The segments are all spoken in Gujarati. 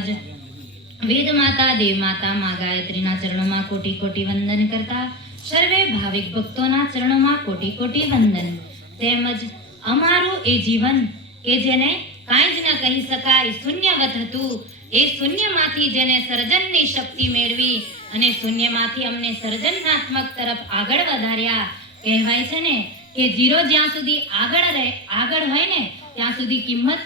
તેમજ વેદ માતા, દેવ માતા, મા ગાયત્રીના ચરણોમાં કોટી કોટી વંદન કરતા સર્વે ભાવિક ભક્તોના ચરણોમાં કોટી કોટી વંદન. તેમજ અમારું એ જીવન કે જેને કાંઈ જ ન કહી શકાય શૂન્યવત હતું, એ શૂન્યમાંથી જેને સર્જનની શક્તિ મેળવી અને શૂન્યમાંથી અમને સર્જનાત્મક તરફ આગળ વધાર્યા. કહેવાય છે ને કે જીરો જ્યાં સુધી આગળ રહે, આગળ હોય ને, ત્યાં સુધી કિંમત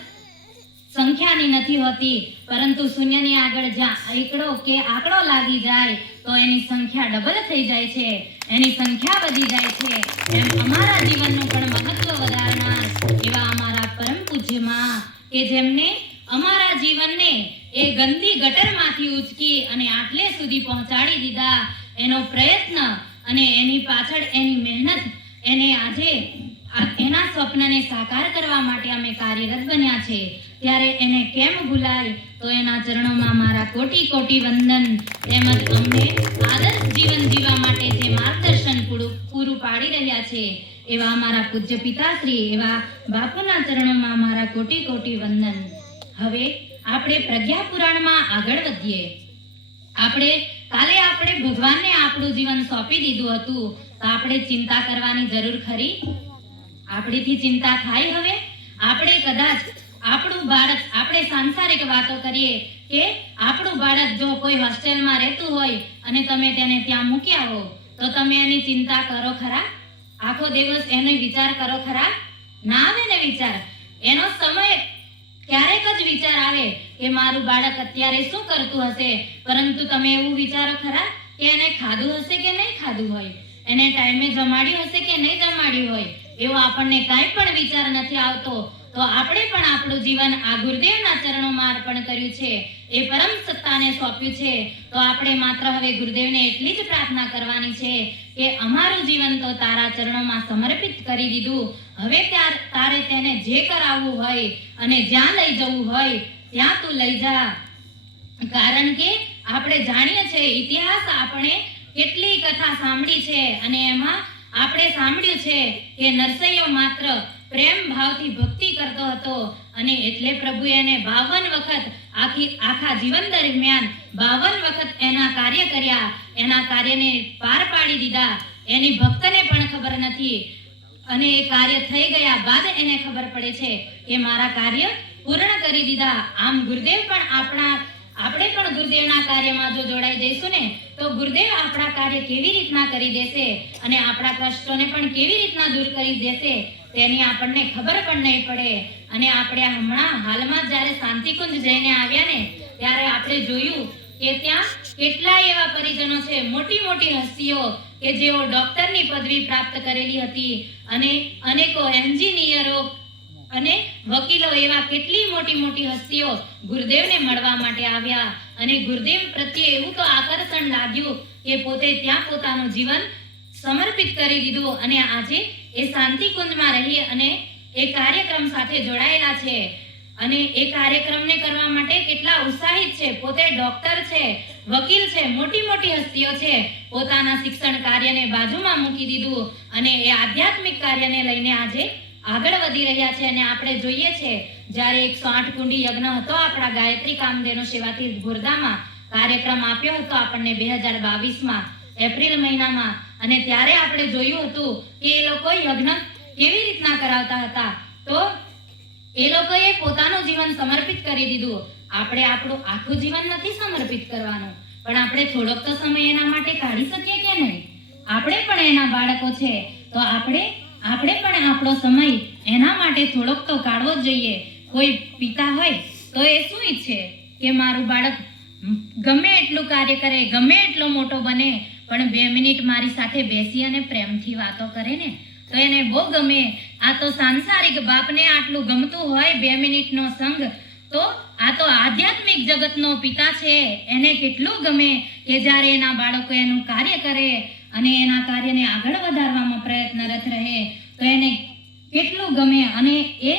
સંખ્યાની નથી હોતી, પરંતુ શૂન્યની આગળ એકડો કે આંકડો લાગી જાય, તો એની સંખ્યા ડબલ થઈ જાય છે. એની સંખ્યા વધી જાય છે. એમ અમારા જીવનનું પણ મહત્વ વધારનાર એવા અમારા પરમ પૂજ્યમાં કે જેમને અમારા જીવનને એ ગંદી ગટરમાંથી ઉચકી અને આટલે સુધી પહોંચાડી દીધા એનો પ્રયત્ન અને એની પાછળ એની મહેનત, એને આજે એના સ્વપ્નને સાકાર કરવા માટે અમે કાર્યરત બન્યા છે. ત્યારે એને કેમ ભૂલાય? તો એના ચરણોમાં મારા કોટી કોટી વંદન તેમજ અમને આદર્શ જીવન જીવવા માટે જે માર્ગદર્શન પૂરું પાડી રહ્યા છે. એવા અમારા પૂજ્ય પિતાશ્રી, એવા બાપુના ચરણોમાં મારા કોટી કોટી વંદન. હવે આપણે પ્રજ્ઞા પુરાણમાં આગળ વધીએ. આપણે, કાલે આપણે ભગવાનને આપણું જીવન સોંપી દીધું હતું. તો આપણે ચિંતા કરવાની જરૂર ખરી? આપણીથી ચિંતા થાય હવે? આપણે કદાચ આપણું બાળક, આપણે સાંસારિક વાતો કરીએ કે આપણું બાળક જો કોઈ હોસ્ટેલમાં રહેતું હોય અને તમે તેને ત્યાં મૂક્યા હો, તો તમે એની ચિંતા કરો ખરા? આખો દિવસ એનો વિચાર કરો ખરા? ના આવે ને વિચાર? એનો સમય ક્યારેક જ વિચાર આવે કે મારું બાળક અત્યારે શું કરતું હશે? પરંતુ તમે એવું વિચારો ખરા કે એને ખાધું હશે કે નહીં ખાધું હોય? એને ટાઈમે જમાડ્યું હશે કે નહીં જમાડ્યું હોય? એવો આપણને કાંઈ પણ વિચાર નથી આવતો, તો આપણે પણ આપણું જીવન આ ગુરુદેવના ચરણોમાં અર્પણ કર્યું છે. એ પરમ સત્તાને સોંપ્યું છે. તો આપણે માત્ર હવે ગુરુદેવને એટલી જ પ્રાર્થના કરવાની છે કે અમારું જીવન તો તારા ચરણોમાં સમર્પિત કરી દીધું. હવે ત્યાર, તારે તેને જે કરાવવું હોય અને જ્યાં લઈ જવું હોય, ત્યાં તું લઈ જા. કારણ કે આપણે જાણીએ છીએ, ઇતિહાસ આપણે કેટલી કથા સાંભળી છે અને એમાં આપણે સાંભળ્યું છે કે નરસૈયો માત્ર પ્રેમ ભાવથી ભક્તિ કરતો હતો અને એટલે પ્રભુ એને બાવન વખત આખી આખા જીવન દરમિયાન બાવન વખત એના કાર્ય કર્યા. એના કાર્યને પાર પાડી દીધા. એની ભક્તને પણ ખબર નથી. અને એ કાર્ય થઈ ગયા બાદ એને ખબર પડે છે કે મારા કાર્ય પૂર્ણ કરી દીધા. આમ ગુરુદેવ પણ આપણા આપણે પણ ગુરુદેવના કાર્યમાં જો જોડાઈ જઈશું ને, તો ગુરુદેવ આપણા કાર્ય કેવી રીતના કરી દેશે અને આપણા કષ્ટોને પણ કેવી રીતના દૂર કરી દેશે તેની આપણને ખબર પણ નહીં પડે. અને આપણે હમણાં હાલમાં જ્યારે શાંતિકુંજ જઈને આવ્યા ને, ત્યારે આપણે જોયું કે ત્યાં કેટલાય એવા પરિજનો છે, મોટી મોટી હસ્તીઓ કે જેઓ ડોક્ટરની પદવી પ્રાપ્ત કરેલી હતી અને અનેકો એન્જિનિયરો અને વકીલો એવા કેટલી મોટી મોટી હસ્તીઓ ગુરુદેવને મળવા માટે આવ્યા. અને ગુરુદેવ પ્રત્યે એવું તો આકર્ષણ લાગ્યું કે પોતે ત્યાં પોતાનું જીવન સમર્પિત કરી દીધું અને આજે એ શાંતિકુંજમાં રહી અને એ કાર્યક્રમ સાથે જોડાયેલા છે. અને એ કાર્યક્રમને કરવા માટે કેટલા ઉત્સાહિત છે. પોતે ડોક્ટર છે, વકીલ છે, મોટી મોટી હસ્તીઓ છે. પોતાના શિક્ષણ કાર્યને બાજુમાં મૂકી દીધું અને એ આધ્યાત્મિક કાર્યને લઈને આજે આગળ વધી રહ્યા છે અને આપણે જોઈએ છે, જ્યારે એકસો આઠ કુંડી યજ્ઞ હતો, આપણા ગાયત્રી કામધેનુ સેવાથી ભુરદામાં કાર્યક્રમ આપ્યો હતો આપણને બે હજાર બાવીસમાં, એપ્રિલ મહિનામાં. અને ત્યારે આપણે જોયું હતું કે એ લોકો યજ્ઞ કેવી રીતના કરાવતા હતા. તો એ લોકોએ પોતાનું જીવન સમર્પિત કરી દીધું. આપણે આપણું આખું જીવન નથી સમર્પિત કરવાનું. પણ આપણે થોડોક તો સમય એના માટે કાઢી શકીએ કે નહીં? આપણે પણ એના બાળકો છે. તો આપણે આપણે પણ આપણો સમય એના માટે થોડોક તો કાઢવો જોઈએ. કોઈ પિતા હોય તો એ શું ઈચ્છે કે મારું બાળક ગમે એટલું કાર્ય કરે, ગમે એટલો મોટો બને, પણ બે મિનિટ મારી સાથે બેસી અને પ્રેમથી વાતો કરે ને, તો એને બહુ ગમે. આ તો સાંસારિક બાપને આટલું ગમતું હોય બે મિનિટનો સંગ, તો આ તો આધ્યાત્મિક જગતનો પિતા છે. એને કેટલું ગમે કે જ્યારે એના બાળકો એનું કાર્ય કરે અને એના કાર્યને આગળ વધારવામાં પ્રયત્નરત રહે, તો એને કેટલું ગમે અને એ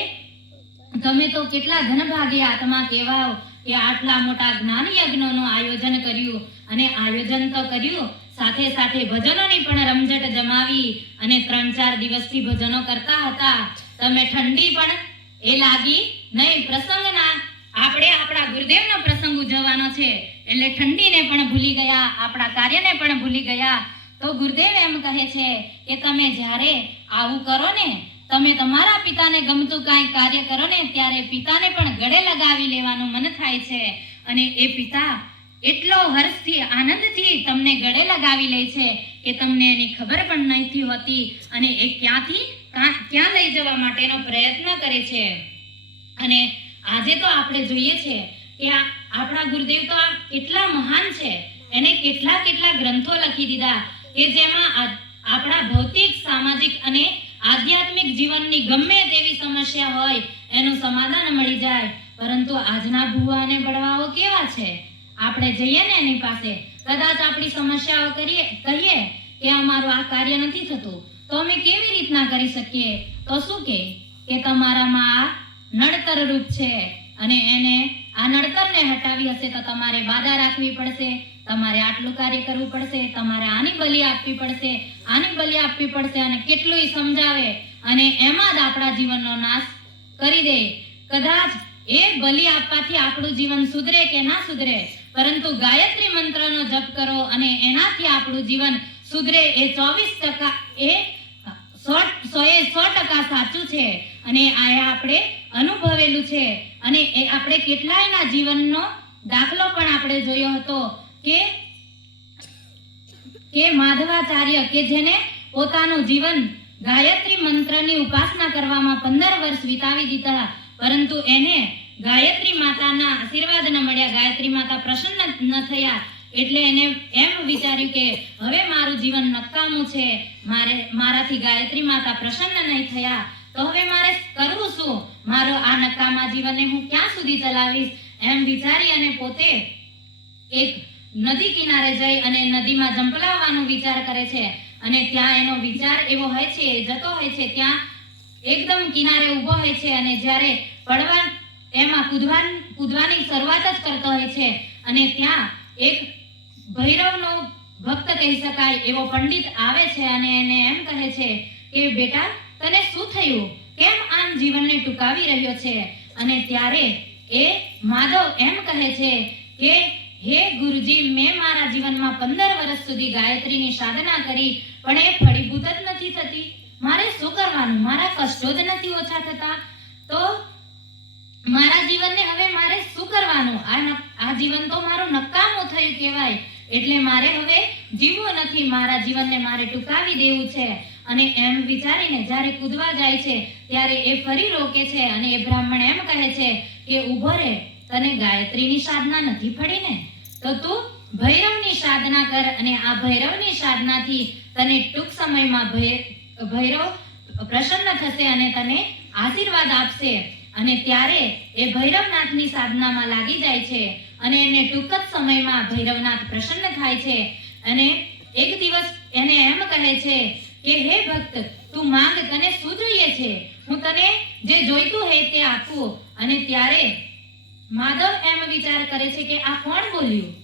તમે તો કેટલા ધનભાગી આત્મા કહેવાઓ કે આટલા મોટા જ્ઞાન યજ્ઞનું આયોજન કર્યું અને આયોજન તો કર્યું, સાથે સાથે ભજનોની પણ રમઝટ જમાવી અને ત્રણ ચાર દિવસથી ભજનો કરતા હતા. તમે ઠંડી પણ એ લાગી નહીં, પ્રસંગના આપણે આપણા ગુરુદેવનો પ્રસંગ ઉજવવાનો છે, એટલે ઠંડીને પણ ભૂલી ગયા, આપણા કાર્યને પણ ભૂલી ગયા તો ગુરુદેવ એમ કહે છે કે તમે જ્યારે આવું કરો ને, તમે તમારા પિતાને ગમતું કાંઈ કાર્ય કરો ને, ત્યારે પિતાને પણ ગળે લગાવી લેવાનું મન થાય છે. અને એ પિતા એટલો હર્ષથી, આનંદથી તમને ગળે લગાવી લે છે કે તમને એની ખબર પણ નથી હોતી અને એ ક્યાંથી ક્યાં લઈ જવા માટેનો પ્રયત્ન કરે છે. અને આજે તો આપણે જોઈએ છે કે આપણા ગુરુદેવ તો કેટલા મહાન છે. એને કેટલા કેટલા ગ્રંથો લખી દીધા. કે જેમાં આપણા ભૌતિક, સામાજિક અને આધ્યાત્મિક જીવનની ગમે તેવી સમસ્યા હોય, એનું સમાધાન મળી જાય. પરંતુ આજના ભૂવા અને બળવાઓ કેવા છે? આપણે જઈએ ને એની પાસે. કદાચ આપણી સમસ્યાઓ કરીએ, કહીએ કે અમારું આ કાર્ય નથી થતું. તો અમે કેવી રીતના કરી શકીએ? તો શું કે? કે તમારામાં આ નડતર રૂપ છે અને એને આ નડતરને હટાવી હશે તો તમારે બાધા રાખવી પડશે. તમારે આટલું કાર્ય કરવું પડશે, તમારે આની બલિ આપવી પડશે, આની બલિ આપવી પડશે અને કેટલુંય સમજાવે અને એમાં જ આપણા જીવનનો નાશ કરી દે. કદાચ એ બલિ આપવાથી આપણું જીવન સુધરે કે ના સુધરે, પરંતુ ગાયત્રી મંત્રનો જપ કરો અને એનાથી આપણું જીવન સુધરે એ ચોવીસ ટકા, એ સો એ સો ટકા સાચું છે અને આ આપણે અનુભવેલું છે અને એ આપણે કેટલાયના જીવનનો દાખલો પણ આપણે જોયો હતો. કે કે માધવાચાર્ય કે જેને પોતાનું જીવન ગાયત્રી મંત્રની ઉપાસના કરવામાં પંદર વર્ષ વિતાવી દીધા, પરંતુ એને ગાયત્રી માતાના આશીર્વાદ ન મળ્યા, ગાયત્રી માતા પ્રસન્ન ન થયા, એટલે એને એમ વિચાર્યું કે હવે મારું જીવન નકામું છે, મારે મારાથી ગાયત્રી માતા પ્રસન્ન નહીં થયા, તો હવે મારે કરવું શું? મારો આ નકામા જીવનને હું ક્યાં સુધી ચલાવીશ? એમ વિચારી અને પોતે એક નદી કિનારે જઈ અને નદીમાં જંપલાવવાનો વિચાર કરે છે. અને ત્યાં એનો વિચાર એવો હોય છે જતો હોય છે, ત્યાં એકદમ કિનારે ઊભો હોય છે અને જ્યારે પડવા એમાં કૂદવા કૂદવાની શરૂઆત જ કરતો હોય છે અને ત્યાં એક ભૈરવનો ભક્ત કહી શકાય એવો પંડિત આવે છે અને એને એમ કહે છે કે, બેટા, તને શું થયું? કેમ આમ જીવનને ટૂંકાવી રહ્યો છે? અને ત્યારે એ માધવ એમ કહે છે કે હે ગુરુજી, મેં મારા જીવનમાં પંદર વર્ષ સુધી ગાયત્રીની સાધના કરી, પણ એ ફળીભૂત જ નથી થતી. મારે શું કરવાનું? મારા કષ્ટો જ નથી ઓછા થતા. તો મારા જીવનને હવે મારે શું કરવાનું? આ આ જીવન તો મારું નકામું થયું કહેવાય. એટલે મારે હવે જીવવું નથી. મારા જીવનને મારે ટૂંકાવી દેવું છે. અને એમ વિચારીને જ્યારે કૂદવા જાય છે, ત્યારે એ ફરી રોકે છે. અને એ બ્રાહ્મણ એમ કહે છે કે ઊભો રે. તને ગાયત્રીની સાધના નથી ફળીને તો તું ભૈરવની સાધના કર અને આ ભૈરવની સાધનાથી તને ટૂંક સમયમાં ભૈરવ પ્રસન્ન થશે અને તને આશીર્વાદ આપશે. અને ત્યારે એ ભૈરવનાથની સાધનામાં લાગી જાય છે અને એને ટૂંક જ સમયમાં ભૈરવનાથ પ્રસન્ન થાય છે. અને એક દિવસ એને એમ કહે છે કે, હે ભક્ત, તું માંગ તને શું જોઈએ છે. હું તને જે જોઈતું હે તે આપું. અને ત્યારે માધવ એમ વિચાર કરે છે કે આ કોણ બોલ્યું?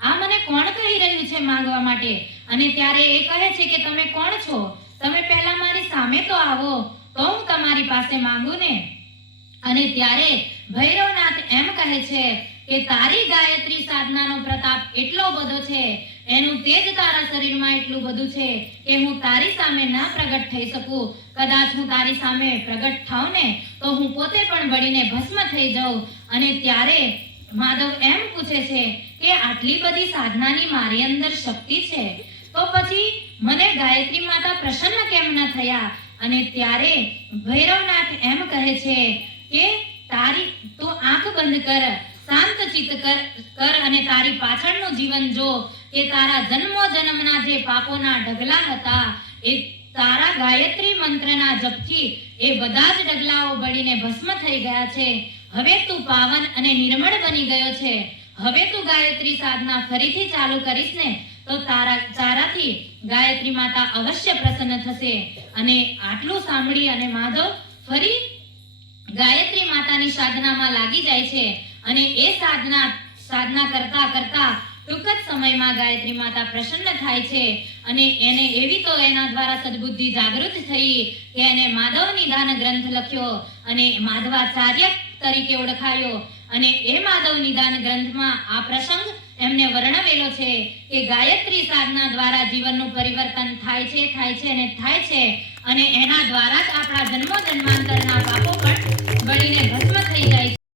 આ મને કોણ કહી રહ્યું છે માંગવા માટે? અને ત્યારે એ કહે છે કે તમે કોણ છો? તમે પહેલા મારી સામે તો આવો, તો હું તમારી પાસે માંગુ ને અને ત્યારે ભૈરવનાથ એમ કહે છે કે તારી ગાયત્રી સાધનાનો પ્રતાપ એટલો બધો છે એનું તેજ તારા શરીરમાં એટલું બધું છે કે હું તારી સામે ના પ્રગટ થઈ શકું. કદાચ હું તારી સામે પ્રગટ થાઉં ને, તો હું પોતે પણ બળીને ભસ્મ થઈ જાઉં. અને ત્યારે માધવ એમ પૂછે છે કે આટલી બધી સાધનાની મારી અંદર શક્તિ છે? તો પછી મને ગાયત્રી માતા પ્રસન્ન કેમ ન થયા? અને ત્યારે ભૈરવનાથ એમ કહે છે કે તારી, તું આંખ બંધ કર. શાંત ચિત્ત કર કર અને તારી પાછળનું જીવન જો કે તારા જન્મો જન્મના જે પાપોના ઢગલા હતા, એ તારા ગાયત્રી મંત્રના જપથી, એ બધા જ ડગલાઓ બળીને ભસ્મ થઈ ગયા છે. હવે તું પાવન અને નિર્મળ બની ગયો છે. હવે તું ગાયત્રી સાધના ફરીથી ચાલુ કરીશ ને, તો તારા, તારાથી ગાયત્રી માતા અવશ્ય પ્રસન્ન થશે. અને આટલું સાંભળી અને માધવ ફરી ગાયત્રી માતાની સાધનામાં લાગી જાય છે. અને એ સાધના સાધના કરતા કરતા ટૂંક જ સમયમાં ગાયત્રી માતા પ્રસન્ન થાય છે અને એને એવી તો એના દ્વારા સદબુદ્ધિ જાગૃત થઈ કે એને માધવ નિદાન ગ્રંથ લખ્યો અને માધવાચાર્ય તરીકે ઓળખાયો. અને એ માધવ નિદાન ગ્રંથમાં આ પ્રસંગ એમને વર્ણવેલો છે કે ગાયત્રી સાધના દ્વારા જીવનનું પરિવર્તન થાય છે થાય છે અને થાય છે અને એના દ્વારા જ આપણા જન્મો જન્માંતરના પાપો પણ બળીને ભસ્મ થઈ જાય છે.